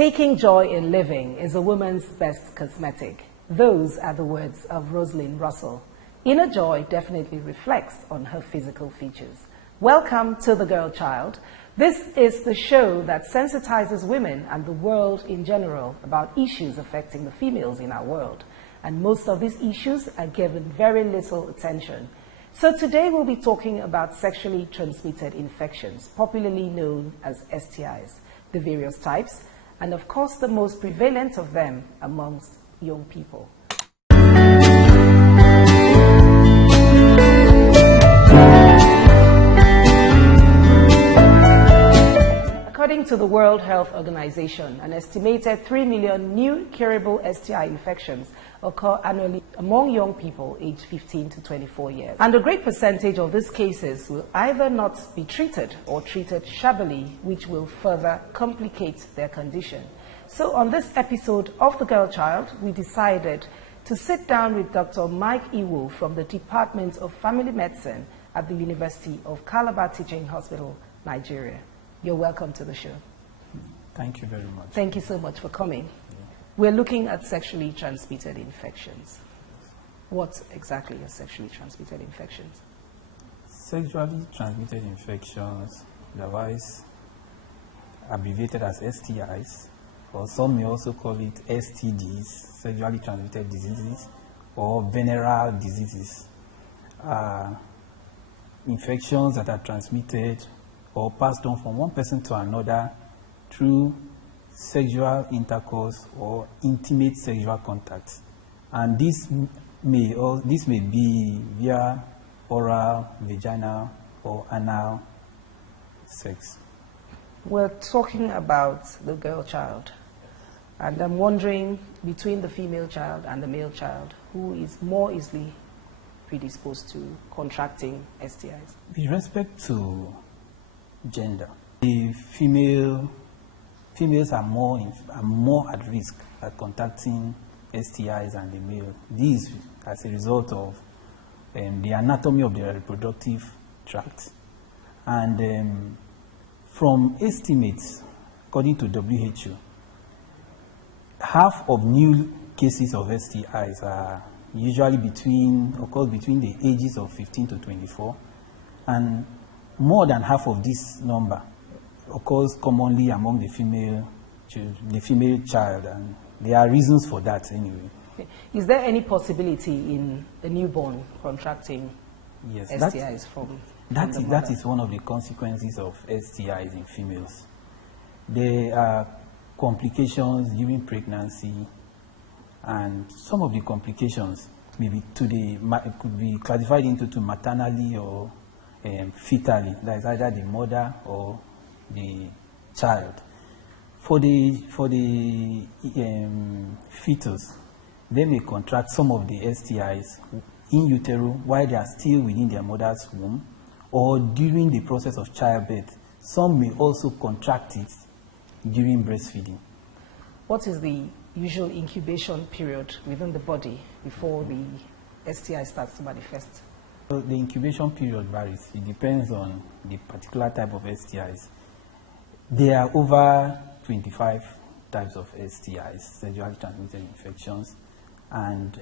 Taking joy in living is a woman's best cosmetic. Those are the words of Rosalind Russell. Inner joy definitely reflects on her physical features. Welcome to The Girl Child. This is the show that sensitizes women and the world in general about issues affecting the females in our world. And most of these issues are given very little attention. So today we'll be talking about sexually transmitted infections, popularly known as STIs, the various types, and of course the most prevalent of them amongst young people. According to the World Health Organization, an estimated 3 million new curable STI infections occur annually among young people aged 15 to 24 years. And a great percentage of these cases will either not be treated or treated shabbily, which will further complicate their condition. So on this episode of The Girl Child, we decided to sit down with Dr. Mike Iwo from the Department of Family Medicine at the University of Calabar Teaching Hospital, Nigeria. You're welcome to the show. Thank you very much. Thank you so much for coming. We're looking at sexually transmitted infections. What exactly are sexually transmitted infections? Sexually transmitted infections, otherwise abbreviated as STIs, or some may also call it STDs, sexually transmitted diseases, or venereal diseases, are infections that are transmitted or passed on from one person to another through sexual intercourse or intimate sexual contact. And this may be via oral, vaginal, or anal sex. We're talking about the girl child, and I'm wondering, between the female child and the male child, who is more easily predisposed to contracting STIs? With respect to gender, the females are more at risk at contracting STIs than the male. This as a result of the anatomy of their reproductive tract. And from estimates, according to WHO, half of new cases of STIs are usually occurs between the ages of 15 to 24, and more than half of this number occurs commonly among the female child, and there are reasons for that anyway. Okay. Is there any possibility in the newborn contracting STIs from that is one of the consequences of STIs in females. There are complications during pregnancy, and some of the complications could be classified into maternally or fetally, that is either the mother or the child. For the fetus, they may contract some of the STIs in utero while they are still within their mother's womb, or during the process of childbirth. Some may also contract it during breastfeeding. What is the usual incubation period within the body before the STI starts to manifest? So the incubation period varies. It depends on the particular type of STIs. There are over 25 types of STIs, sexually transmitted infections, and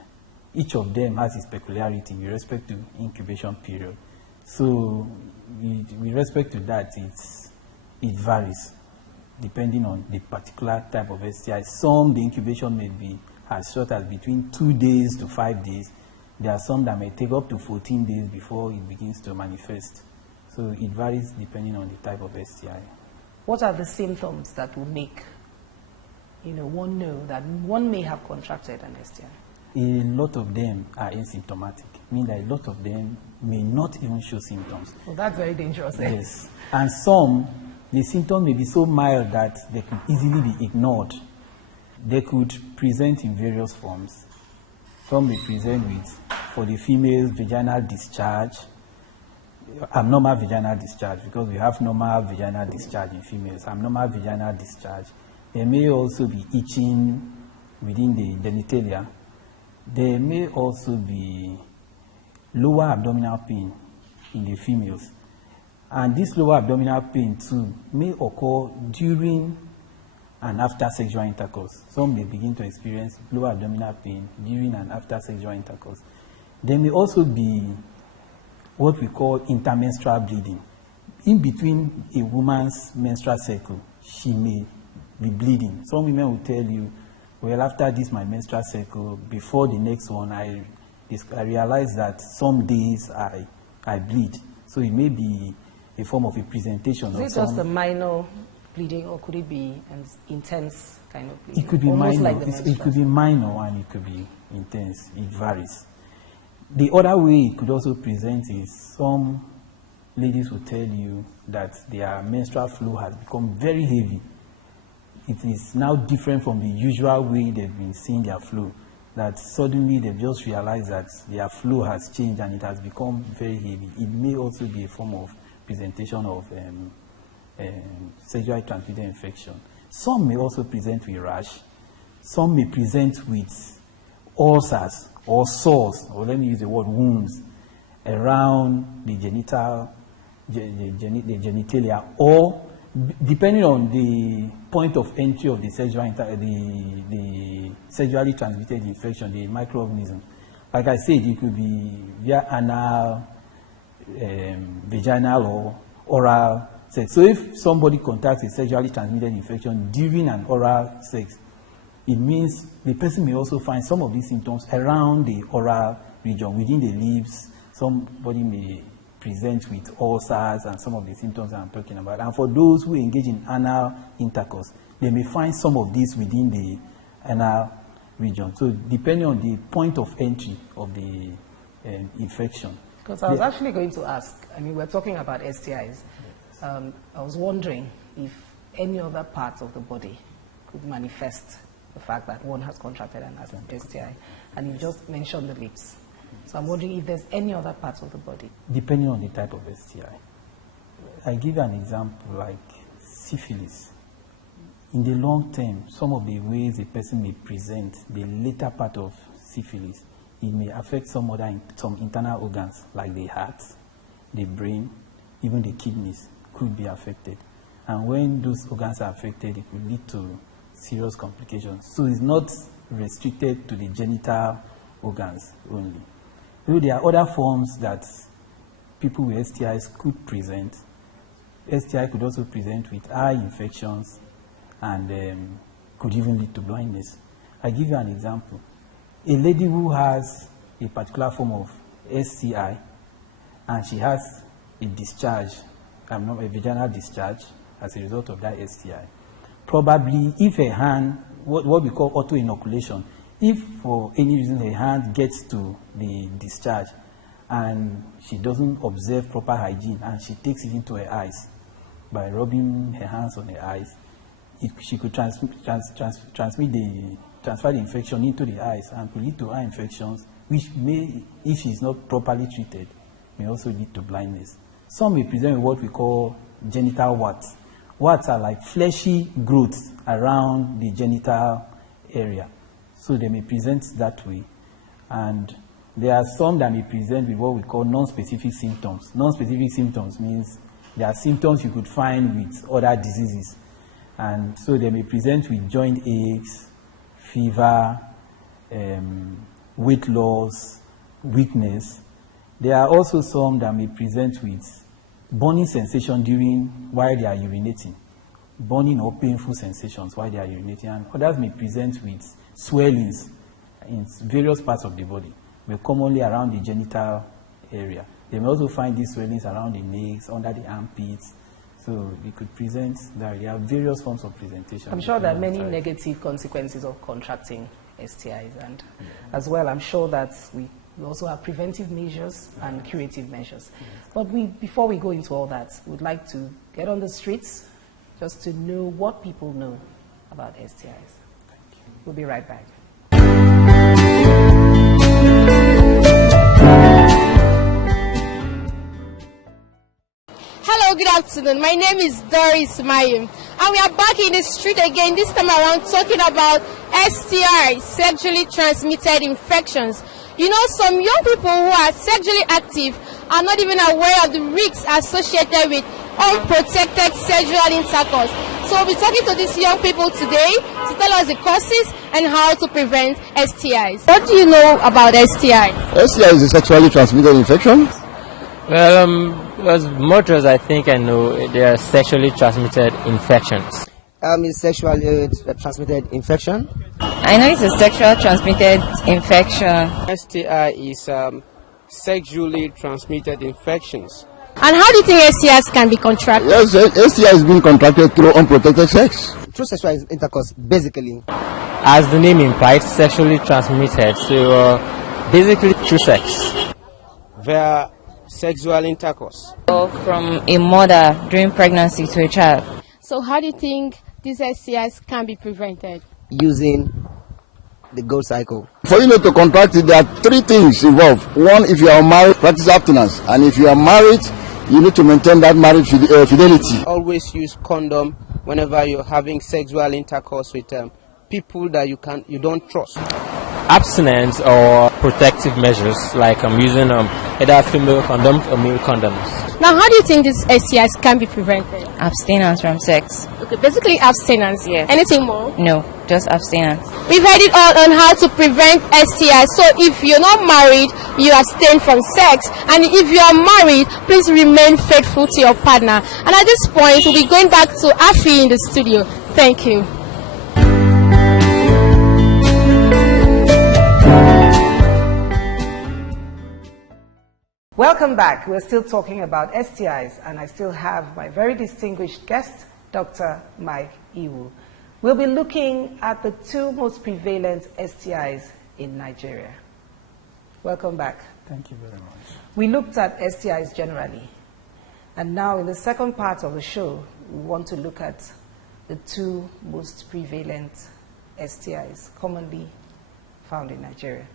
each of them has its peculiarity with respect to incubation period. So with respect to that, it varies depending on the particular type of STI. Some, the incubation may be as short as between 2 days to 5 days. There are some that may take up to 14 days before it begins to manifest. So it varies depending on the type of STI. What are the symptoms that will make one know that one may have contracted an STI? A lot of them are asymptomatic, meaning that a lot of them may not even show symptoms. Well, that's very dangerous. Eh? Yes. And some, the symptoms may be so mild that they could easily be ignored. They could present in various forms. Some may present with, for the females, vaginal discharge, abnormal vaginal discharge, because we have normal vaginal discharge in females, abnormal vaginal discharge. There may also be itching within the genitalia. There may also be lower abdominal pain in the females. And this lower abdominal pain too may occur during and after sexual intercourse. Some may begin to experience lower abdominal pain during and after sexual intercourse. There may also be what we call intermenstrual bleeding. In between a woman's menstrual cycle, she may be bleeding. Some women will tell you, well, after this, my menstrual cycle, before the next one, I realize that some days I bleed. So it may be a form of a presentation. Is it just a minor bleeding, or could it be an intense kind of bleeding? It could be minor. Like it could be minor and it could be intense. It varies. The other way it could also present is some ladies will tell you that their menstrual flow has become very heavy. It is now different from the usual way they've been seeing their flow. That suddenly they've just realized that their flow has changed and it has become very heavy. It may also be a form of presentation of sexually transmitted infection. Some may also present with rash. Some may present with ulcers or sores, or let me use the word wounds, around the genitalia, or depending on the point of entry of the sexually transmitted infection, the microorganism. Like I said, it could be via anal, vaginal, or oral sex. So if somebody contacts a sexually transmitted infection during an oral sex, it means the person may also find some of these symptoms around the oral region, within the lips. Somebody may present with ulcers and some of the symptoms I'm talking about. And for those who engage in anal intercourse, they may find some of these within the anal region. So depending on the point of entry of the infection. Because I was actually going to ask, I mean, we're talking about STIs. I was wondering if any other parts of the body could manifest the fact that one has contracted an STI. And you just mentioned the lips. So I'm wondering if there's any other parts of the body. Depending on the type of STI. I give you an example like syphilis. In the long term, some of the ways a person may present the later part of syphilis, it may affect some internal organs like the heart, the brain, even the kidneys could be affected. And when those organs are affected, it will lead to serious complications. So it's not restricted to the genital organs only. So there are other forms that people with STIs could present. STI could also present with eye infections and could even lead to blindness. I give you an example. A lady who has a particular form of STI and she has a discharge, a vaginal discharge as a result of that STI. Probably if her hand, what we call auto-inoculation, if for any reason her hand gets to the discharge and she doesn't observe proper hygiene and she takes it into her eyes by rubbing her hands on her eyes, she could transfer the infection into the eyes and could lead to eye infections, which may, if she is not properly treated, may also lead to blindness. Some may present with what we call genital warts. Warts are like fleshy growths around the genital area. So they may present that way. And there are some that may present with what we call non-specific symptoms. Non-specific symptoms means there are symptoms you could find with other diseases. And so they may present with joint aches, fever, weight loss, weakness. There are also some that may present with burning sensation while they are urinating, burning or painful sensations while they are urinating, and others may present with swellings in various parts of the body, but commonly around the genital area. They may also find these swellings around the necks, under the armpits. So we could present that. There are various forms of presentation. I'm sure there are many negative consequences of contracting STIs, and as well, I'm sure that we also have preventive measures and curative measures. But before we go into all that, we'd like to get on the streets just to know what people know about STIs. We'll be right back. Hello, good afternoon. My name is Doris Mayim, and we are back in the street again, this time around talking about STIs, sexually transmitted infections. You know, some young people who are sexually active are not even aware of the risks associated with unprotected sexual intercourse. So we'll be talking to these young people today to tell us the causes and how to prevent STIs. What do you know about STIs? STI is a sexually transmitted infection. Well, as much as I think I know, they are sexually transmitted infections. It's sexually transmitted infection. I know it's a sexual transmitted infection. STI is sexually transmitted infections. And how do you think STIs can be contracted? Yes, STI is being contracted through unprotected sex. Through sexual intercourse, basically. As the name implies, sexually transmitted, so basically through sex. Via sexual intercourse. Or from a mother during pregnancy to a child. So how do you think these STIs can be prevented? Using the gold cycle. For you to contract it, there are three things involved. One, if you are married, practice abstinence. And if you are married, you need to maintain that marriage fidelity. Always use condom whenever you're having sexual intercourse with people that you don't trust. Abstinence or protective measures like using either female condoms or male condoms. Now, how do you think these STIs can be prevented? Abstinence from sex. Okay, basically abstinence. Yes. Anything more? No, just abstinence. We've heard it all on how to prevent STIs. So if you're not married, you abstain from sex. And if you are married, please remain faithful to your partner. And at this point, we'll be going back to Afi in the studio. Thank you. Welcome back. We're still talking about STIs, and I still have my very distinguished guest, Dr. Mike Iwu. We'll be looking at the two most prevalent STIs in Nigeria. Welcome back. Thank you very much. We looked at STIs generally, and now in the second part of the show, we want to look at the two most prevalent STIs commonly found in Nigeria.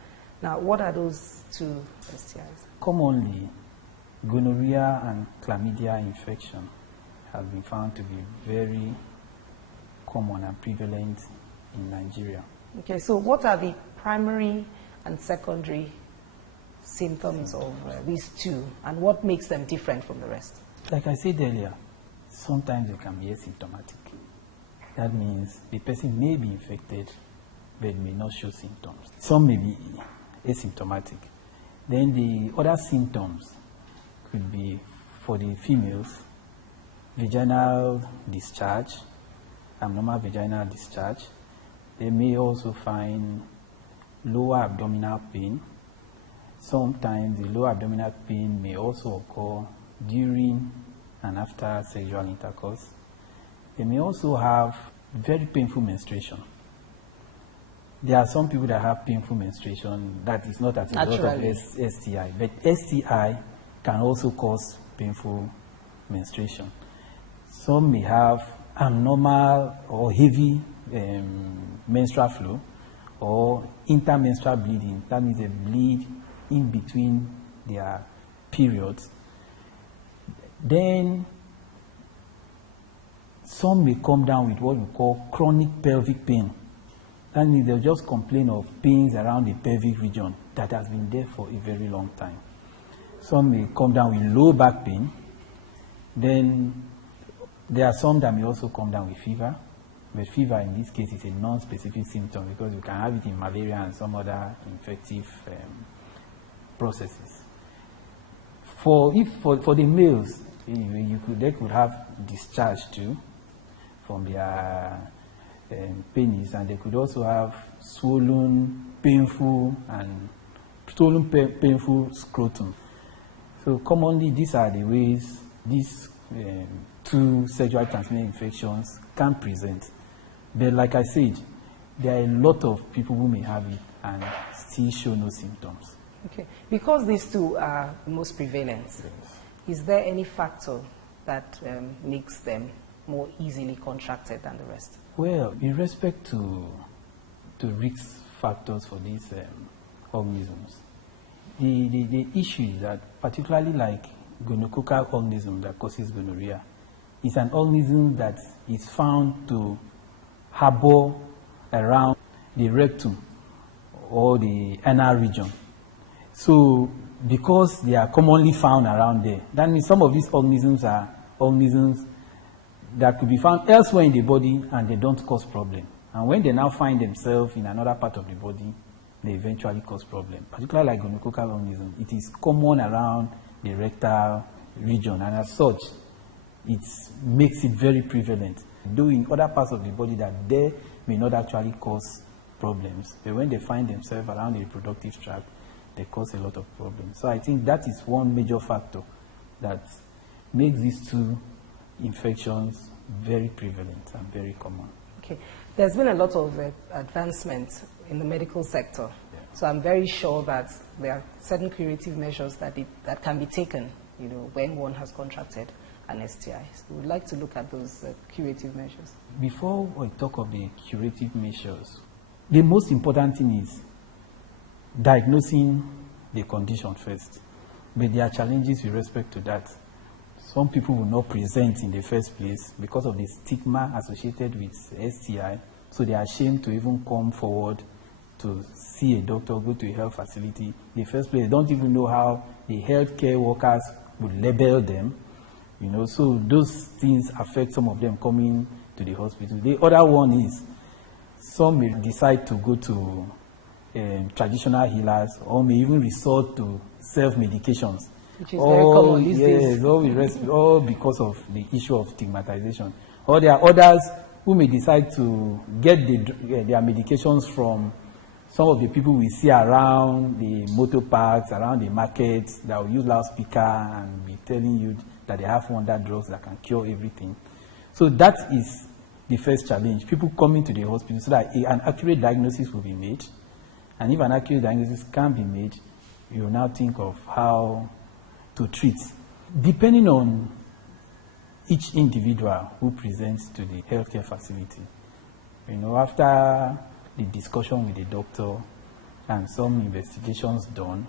Now, what are those two STIs? Commonly, gonorrhea and chlamydia infection have been found to be very common and prevalent in Nigeria. Okay, so what are the primary and secondary symptoms of these two, and what makes them different from the rest? Like I said earlier, sometimes they can be asymptomatic. That means the person may be infected, but may not show symptoms. Some may be asymptomatic. Then the other symptoms could be, for the females, vaginal discharge, abnormal vaginal discharge. They may also find lower abdominal pain. Sometimes the lower abdominal pain may also occur during and after sexual intercourse. They may also have very painful menstruation. There are some people that have painful menstruation that is not as a result of STI, but STI can also cause painful menstruation. Some may have abnormal or heavy menstrual flow or intermenstrual bleeding. That means they bleed in between their periods. Then some may come down with what we call chronic pelvic pain. That means they'll just complain of pains around the pelvic region that has been there for a very long time. Some may come down with low back pain. Then there are some that may also come down with fever. But fever in this case is a non-specific symptom because we can have it in malaria and some other infective processes. For the males, they could have discharge too from their penis, and they could also have swollen, painful scrotum. So commonly, these are the ways these two sexually transmitted infections can present. But like I said, there are a lot of people who may have it and still show no symptoms. Okay, because these two are most prevalent, is there any factor that makes them more easily contracted than the rest? Well, in respect to risk factors for these organisms, the issue is that particularly like gonococcal organism that causes gonorrhea is an organism that is found to harbor around the rectum or the anal region. So because they are commonly found around there, that means some of these organisms are organisms that could be found elsewhere in the body and they don't cause problem. And when they now find themselves in another part of the body, they eventually cause problem. Particularly like gonococcal organism, it is common around the rectal region, and as such, it makes it very prevalent. Though in other parts of the body that they may not actually cause problems, but when they find themselves around the reproductive tract, they cause a lot of problems. So I think that is one major factor that makes these two infections very prevalent and very common. Okay. There's been a lot of advancement in the medical sector. Yeah. So I'm very sure that there are certain curative measures that can be taken, when one has contracted an STI. So we would like to look at those curative measures. Before we talk of the curative measures, the most important thing is diagnosing the condition first. But there are challenges with respect to that. Some people will not present in the first place because of the stigma associated with STI, so they are ashamed to even come forward to see a doctor, go to a health facility. In the first place, they don't even know how the healthcare workers would label them, so those things affect some of them coming to the hospital. The other one is some may decide to go to traditional healers or may even resort to self-medications. Which is very common these days. All because of the issue of stigmatization. Or there are others who may decide to get their medications from some of the people we see around the motor parks, around the markets, that will use loudspeaker and be telling you that they have wonder drugs that can cure everything. So that is the first challenge. People coming to the hospital so that an accurate diagnosis will be made. And if an accurate diagnosis can be made, you will now think of how to treat. Depending on each individual who presents to the healthcare facility, after the discussion with the doctor and some investigations done,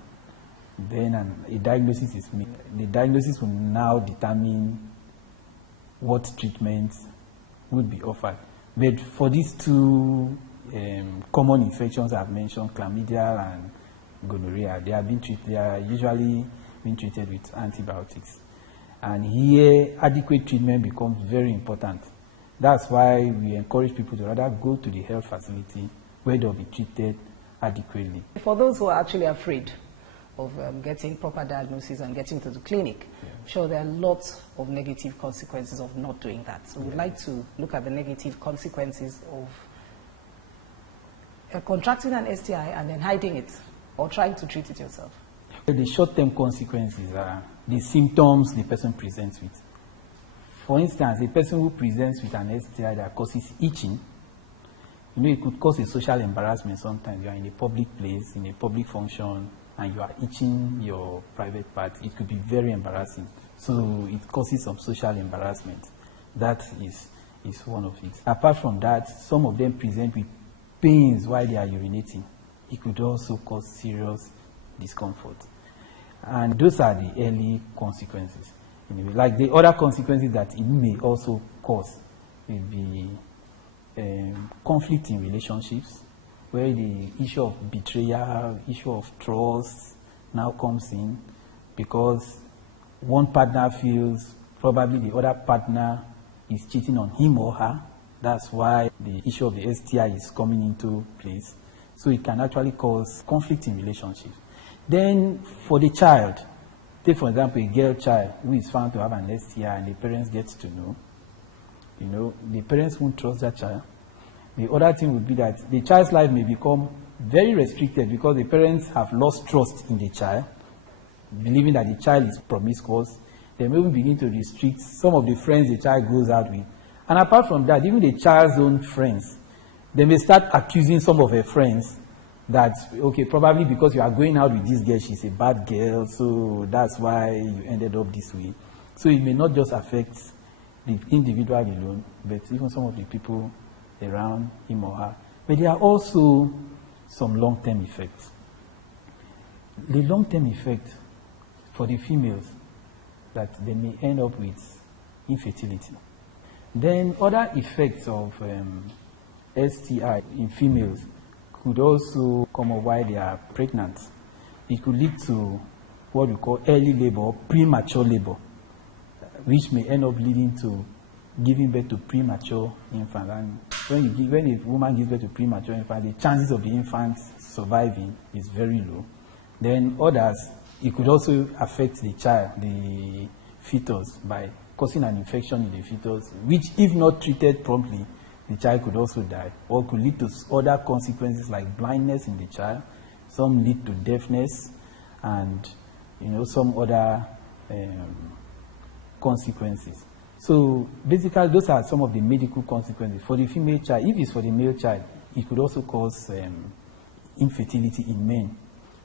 then a diagnosis is made. The diagnosis will now determine what treatment would be offered. But for these two common infections I've mentioned, chlamydia and gonorrhea, they are usually being treated with antibiotics. And here, adequate treatment becomes very important. That's why we encourage people to rather go to the health facility where they'll be treated adequately. For those who are actually afraid of getting proper diagnosis and getting to the clinic, I'm sure there are lots of negative consequences of not doing that. So we'd like to look at the negative consequences of contracting an STI and then hiding it or trying to treat it yourself. The short-term consequences are the symptoms the person presents with. For instance, a person who presents with an STI that causes itching, it could cause a social embarrassment sometimes. You are in a public place, in a public function, and you are itching your private part. It could be very embarrassing. So it causes some social embarrassment. That is one of it. Apart from that, some of them present with pains while they are urinating. It could also cause serious discomfort. And those are the early consequences. Like the other consequences that it may also cause will be conflict in relationships, where the issue of betrayal, issue of trust now comes in, because one partner feels probably the other partner is cheating on him or her. That's why the issue of the STI is coming into place. So it can actually cause conflict in relationships. Then for the child, take for example a girl child who is found to have an STI and the parents get to know, the parents won't trust that child. The other thing would be that the child's life may become very restricted because the parents have lost trust in the child, believing that the child is promiscuous. They may even begin to restrict some of the friends the child goes out with. And apart from that, even the child's own friends, they may start accusing some of her friends that, okay, probably because you are going out with this girl, she's a bad girl, so that's why you ended up this way. So it may not just affect the individual alone, but even some of the people around him or her. But there are also some long-term effects. The long-term effect for the females, that they may end up with infertility. Then other effects of STI in females could also come up while they are pregnant. It could lead to what we call early labor, premature labor, which may end up leading to giving birth to premature infants. And when a woman gives birth to premature infants, the chances of the infant surviving is very low. Then others, it could also affect the child, the fetus, by causing an infection in the fetus, which, if not treated promptly, the child could also die, or could lead to other consequences like blindness in the child. Some lead to deafness, and some other consequences. So basically, those are some of the medical consequences. For the female child, if it's for the male child, it could also cause infertility in men.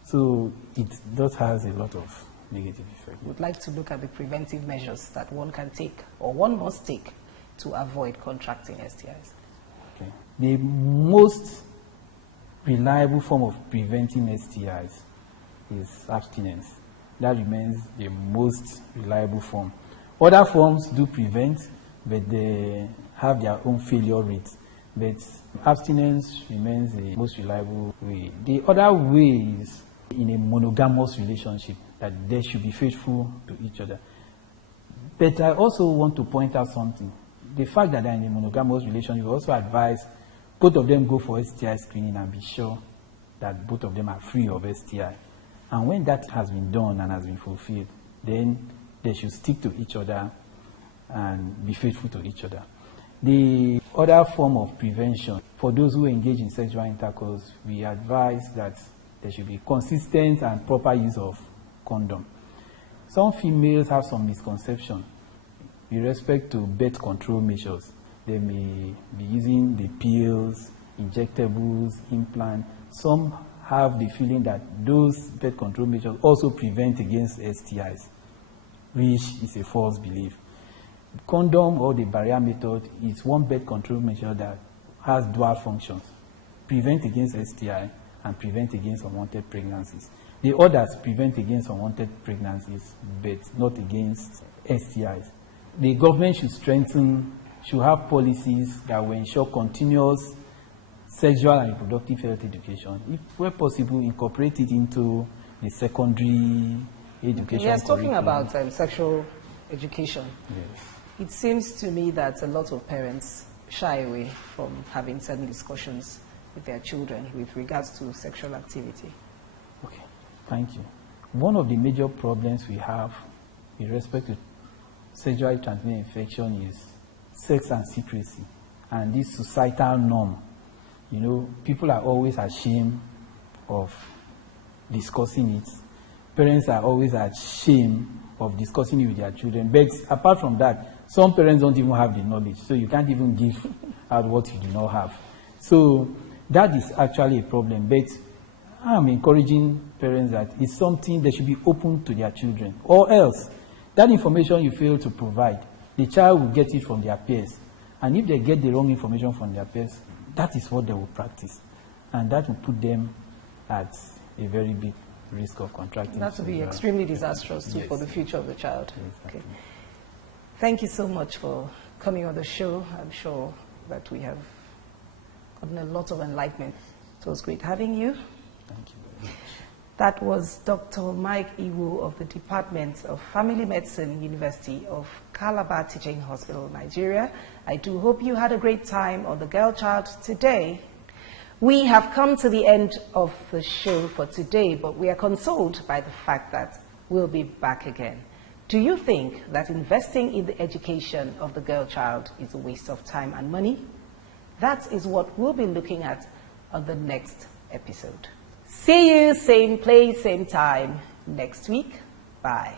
So it does has a lot of negative effects. We'd like to look at the preventive measures that one can take, or one must take, to avoid contracting STIs. Okay. The most reliable form of preventing STIs is abstinence. That remains the most reliable form. Other forms do prevent, but they have their own failure rates. But abstinence remains the most reliable way. The other way is in a monogamous relationship, that they should be faithful to each other. But I also want to point out something. The fact that they're in a monogamous relationship, we also advise both of them go for STI screening and be sure that both of them are free of STI. And when that has been done and has been fulfilled, then they should stick to each other and be faithful to each other. The other form of prevention, for those who engage in sexual intercourse, we advise that there should be consistent and proper use of condom. Some females have some misconception with respect to birth control measures. They may be using the pills, injectables, implants. Some have the feeling that those birth control measures also prevent against STIs, which is a false belief. Condom, or the barrier method, is one birth control measure that has dual functions: prevent against STI and prevent against unwanted pregnancies. The others prevent against unwanted pregnancies, but not against STIs. The government should have policies that will ensure continuous sexual and reproductive health education. If where possible, incorporate it into the secondary education. Yes, talking about sexual education. Yes. It seems to me that a lot of parents shy away from having certain discussions with their children with regards to sexual activity. Okay, thank you. One of the major problems we have with respect to sexually transmitted infection is sex and secrecy, and this societal norm. People are always ashamed of discussing it. Parents are always ashamed of discussing it with their children. But apart from that, some parents don't even have the knowledge, so you can't even give out what you do not have. So that is actually a problem. But I'm encouraging parents that it's something they should be open to their children, or else that information you fail to provide, the child will get it from their peers. And if they get the wrong information from their peers, that is what they will practice. And that will put them at a very big risk of contracting. That would be extremely disastrous too, yes, for the future of the child. Exactly. Okay. Thank you so much for coming on the show. I'm sure that we have gotten a lot of enlightenment. It was great having you. Thank you very much. That was Dr. Mike Iwu of the Department of Family Medicine, University of Calabar Teaching Hospital, Nigeria. I do hope you had a great time on The Girl Child today. We have come to the end of the show for today, but we are consoled by the fact that we'll be back again. Do you think that investing in the education of the girl child is a waste of time and money? That is what we'll be looking at on the next episode. See you same place, same time next week. Bye.